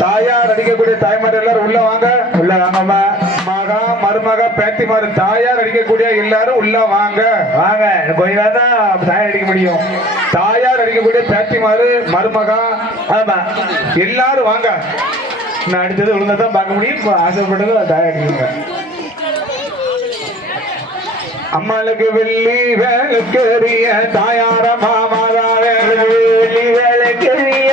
தாயார் அடிக்கக்கூடிய தாய்மார் எல்லாரும் உள்ள வாங்க. உள்ள வாங்கம்மா. மகா மருமக பேத்திமார் தாயார் அடிக்கக்கூடிய எல்லாரும் உள்ள வாங்க. வாங்க. கொஞ்ச நேரம் தான் தாயார் அடிக்க முடியும். தாயார் அடிக்கக்கூடிய பேத்திமாரு மருமகா ஆமா எல்லாரும் வாங்க. நான் அடுத்தது ஒழுங்காதான் பார்க்க முடியும். ஆசைப்பட்டது தாயார் அடிக்குங்க. அம்மாளுக்கு வெள்ளி வேலைக்கரிய தாயார மாமாதாவே வெள்ளி வேலைக்கரிய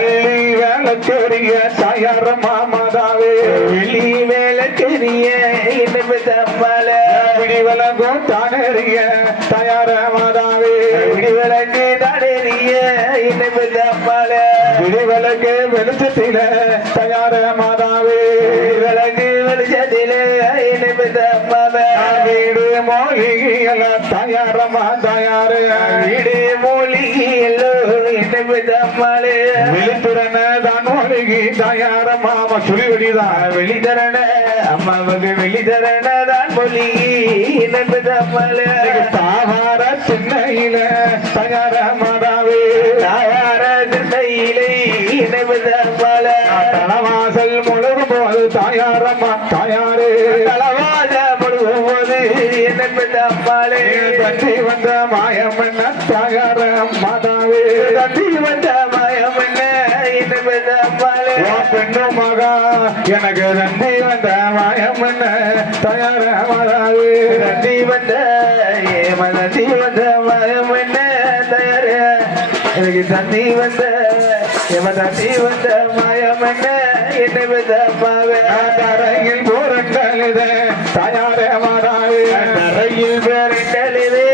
வெள்ளி வேலைக்கரிய தாயார மாமாதாவே வெள்ளி வேலைக்கரிய விடிவலகும் தானறிய தயார மாதாவே விடிவலக்கு தானறிய விடிவலக்கு வெளிச்சத்தில தயார மாதாவே விளக்கு வெளிச்சத்திலே வீடு மொழிகியல தயாரமா தயாரு வீடு மொழிகியலோ வெளித்திறன தான் மொழிகி தயாரமா சொல்லிவிடிதான் வெளித்தரண அம்மாவுக்கு வெளித்தரண தான் மொழிகி தாவார சின்னையில தயார மாதாவே தாயார சின்னையிலே தலவாசல் முழுகும் போது தாயாரம்மா தாயாரே தலவாச முழுகும் போது தட்டி வந்த மாயம் என்ன தாயார மாதாவே தட்டி வந்த மாயம் என்ன பெண்ணும் மகா எனக்கு தண்டி வந்த மாயம் என்ன தயார மாதாவே தண்டி வந்த தண்டி வந்த மாயம் என்ன தயார எனக்கு தண்ணி வந்த தண்ணி வந்த மாயம் என்ன தரையில் போரண்டலிதே தயார மாதாவே தரையில் பேரண்டலிதே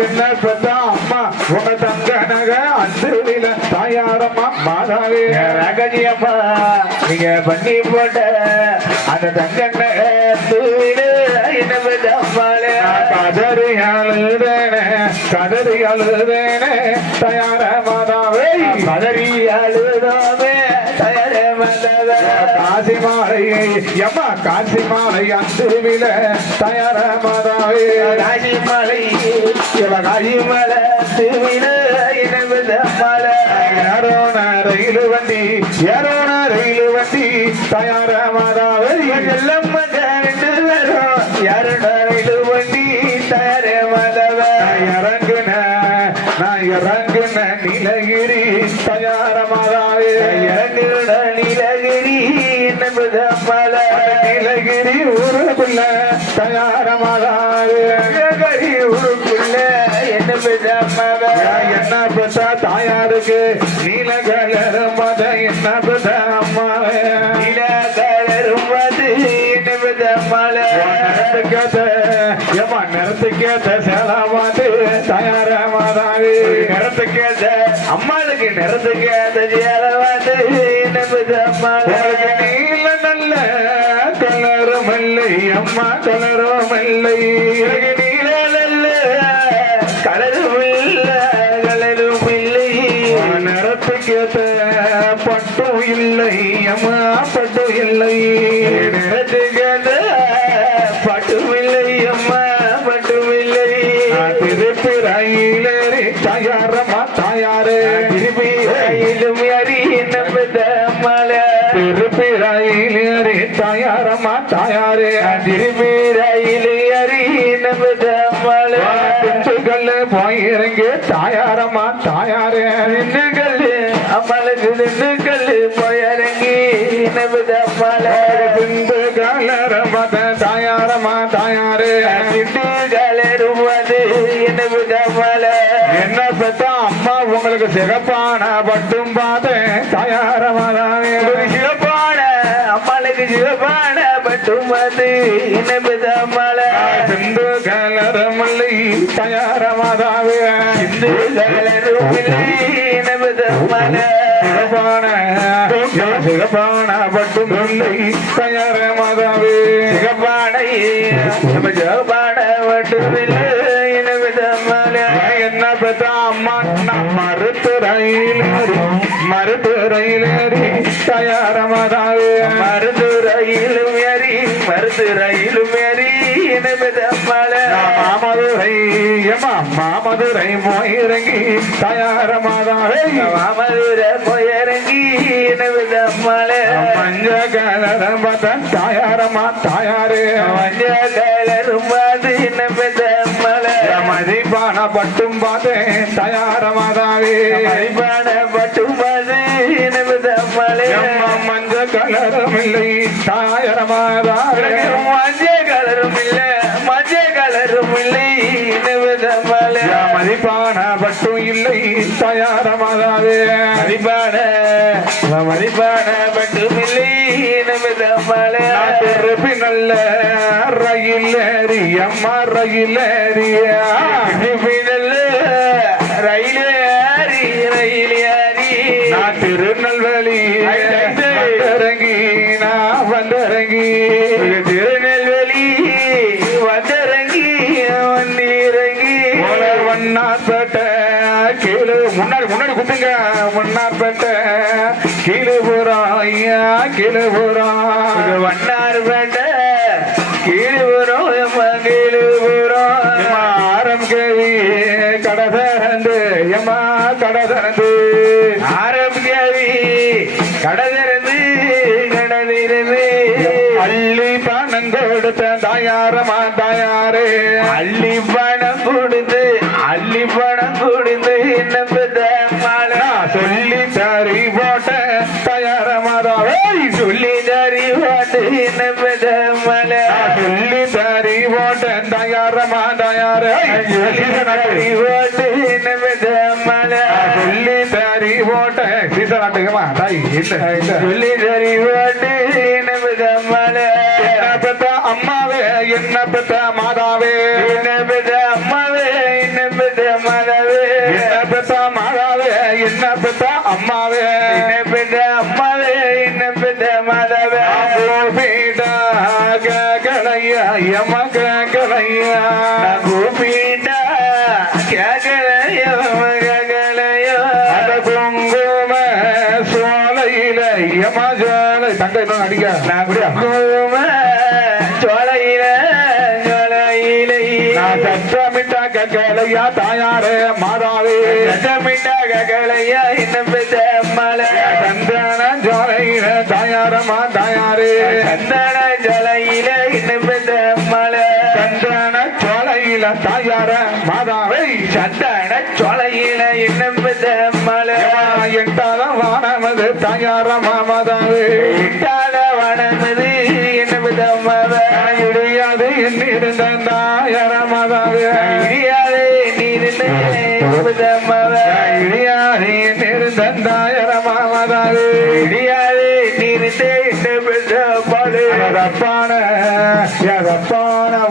என்ன பெத்தா அம்மா உன தங்க நக அந்துவில தாயாரம்மா மாதாவே ரகஜி அம்மா நீங்க பண்ணி போட்ட அந்த தங்க நக தூவில கதறி அழுதேனே கதறி அழுதேனே தயார மாதாவே கதறி அழுதாமே தயார மாதாவே காசி மாலை எம்மா காசி மாலை அந்துவில தயார மாதாவே காசி மாலை காசி மலை அந்துவில யாரோன ரயிலு வண்டி யாரோன ரயிலு வண்டி தயார மாதாவே எல்லாம் யாரோட ரயிலு வண்டி தயார மாதாவே இறங்குன நான் இறங்குன நீலகிரி தயார மாதாவே இறங்குன நீலகிரி நீலகிரி ஊருக்குள்ள தயார மாதாவே நீலகிரி ஊருக்குள்ள என்ன பெற்றா தாயாருக்கு நீலகலரும் மத என்ன பெற்ற அம்மாவே நீலகலரும் மது என்ன பெற்ற அம்மாவே நிறத்துக்கேத்த சேலாமாட்டு தயார மாதாவே நிறத்துக்கேத்த அம்மாளுக்கு நிறத்துக்கேத்த சேலவாட்டு என்ன பெற்ற அம்மாளுக்கு நீல நல்ல கலரும் இல்லை அம்மா கலரும் இல்லை நீல நல்ல கலரும் கலரும் இல்லை நிறத்துக்கேத்த பட்டு இல்லை அம்மா பட்டு இல்லை நிறத்துக்கேத்த பட்டுமில்லை அம்மா பட்டுமில்லை திருப்பி ரயிலேறி தயாரம்மா தாயாரே திருப்பி ரயிலும் அறி என்ன அம்மால திருப்பி ரயிலேறி தயாரம்மா தாயாரே திருப்பி ரயில் அறி என்ன அம்மால திண்டுக்கல் போயிறங்க தாயாரம்மா தாயாரே திண்டுக்கல் அம்மாளுக்கு திண்டுக்கல் போயிறங்கி என்ன அம்மால திண்டுக்கல் மத தாயாரமா தாயாரே என்ன பெற்றா அம்மா உங்களுக்கு சிறப்பான பட்டும் பார்த்தேன் தாயாரமாதாவே சிறப்பான அம்மாளுக்கு சிறப்பான பட்டும் பார்த்து என்ன பெற்ற அம்மாள சிந்து கலரமல்லி தாயாரமாதாவே சிந்து கலரமல்லி என்ன பெற்ற அம்மாள சிறப்பான பட்டும் இல்லை தயார மாதாவே சிறப்பானை நம்ம சிறப்பான பட்டும் இல்லை என்ன பெற்ற அம்மா மருத்துறையிலேறி தயார மாதாவே மருத்துறையிலும் ஏறி மாமதுரை எம்மா மாமதுரை போயிறங்கி தாயார மாதாவே மாமதுரை போயிறங்கி மஞ்ச கலரம் பார்த்த தாயாரமா தாயாரே மஞ்ச கலரும் பார்த்து மதிப்பான பட்டும் பார்த்தேன் தாயார மாதாவே மதிப்பான பட்டும் பார்த்து மஞ்ச கலரும் இல்லை தாயார மாதாவே மஞ்ச கலரும் இல்லை மஞ்ச கலரும் இல்லை மதிப்பான பட்டும் இல்லை தாயார மாதாவே மதிப்பான பட்டும் இல்லை நல்ல ரயில் ஏறி அம்மா ரயில் ஏறியா நான் திருநெல்வேலி இறங்கி நான் வந்திறங்கி திருநெல்வேலி வந்திறங்கி வந்திறங்கி வண்ணார்பேட்டை கீழே முன்னாடி முன்னாடி குத்துங்க முன்னார்பேட்டை கீழே போறோம் ஐயா கீழே போறோம் வண்ணார்பேட்டை கீழே போறோம் கீழே போறோம் ஆரம் கேவி கடை திறந்து எம்மா கடை திறந்து ஆரம் கேவி கடை திறந்து கடை திறந்து அள்ளி பணம் கொடுத்த தாயாரமா தாயாரே அள்ளி பணம் கொடுத்து என்ன சொல்லி தறி போட்ட தயாரமாதாவே சொல்லி தறி போட்டு என்ன சொல்லி தறி போட்ட தயாரமா தயாரே தறி போட்டு என்ன சொல்லி தறி போட்ட சீசன் நாட்டுக்குமா தாய் இல்ல சொல்லி தறி போட்டு என்ன பெற்ற அம்மாவே என்ன பெற்ற மாதாவே என்ன பெற்ற அம்மாவே என்ன பெற்ற மாதாவே என்ன பெற்ற மாதாவே என்ன பெற்ற அம்மாவே என்ன பெற்ற அம்மாவே என்ன பெற்ற மாதாவே கோபீடா கலையா எம கலையா கூப்பிட்டா கேக்கலையோ அந்த குங்கும சோலையில எம ஜோலை தங்க இன்னும் அடிக்க நான் அப்படியா சோலையில நான் சத்தமிட்டா கலையா தாயாரே மாதாவே சட்டமிட்டா கலையா என்ன பெற்ற மலை சந்தன ஜோலையில தாயாரமா தாயாரே சந்தன ஜலையில என்ன பெற்ற மலை சந்தன சோலையில தாயார மாதாவே சந்தன சோலையில என்ன பெற்ற மலை எட்டாத வானமது தாயார மாதாவே இட்டாத வனமது என்ன பெற்ற மலை இடியாது எண்ணிருந்த தாயார மாதாவே இடியாதே நீரில் இடியாது எண்ணிருந்த தாயார மாதாவே இடியாதே நீரில் என்ன பெற்ற பாடு ரப்பான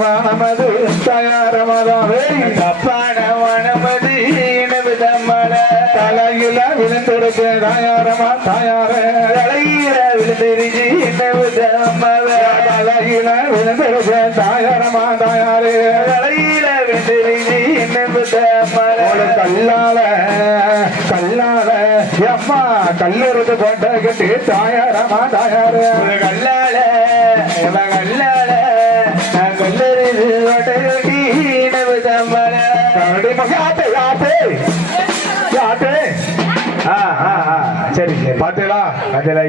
வானமது தாயார மாதாவே தப்பான வனமது என்ன பெற்ற மலை தலையில விழுந்திருக்கு தாயாரமா தாயாரே தலையில விழுந்துருச்சு என்ன பெற்ற மலை தலையில விழுந்திருக்கு தாயாரமா தாயாரே தலையில விழுந்துருச்சு என்ன பெற்ற மலை கல்லால அம்மா கல்லூருக்கு போட்ட கட்டி தாயாரமா தாயாரே கல்லால கல்லால கல்லறிது ஒட்டகட்டி என்ன பெற்ற மலை யாத்தே யாத்தே யாத்தே சரி சரி பாத்தீங்களா அதுல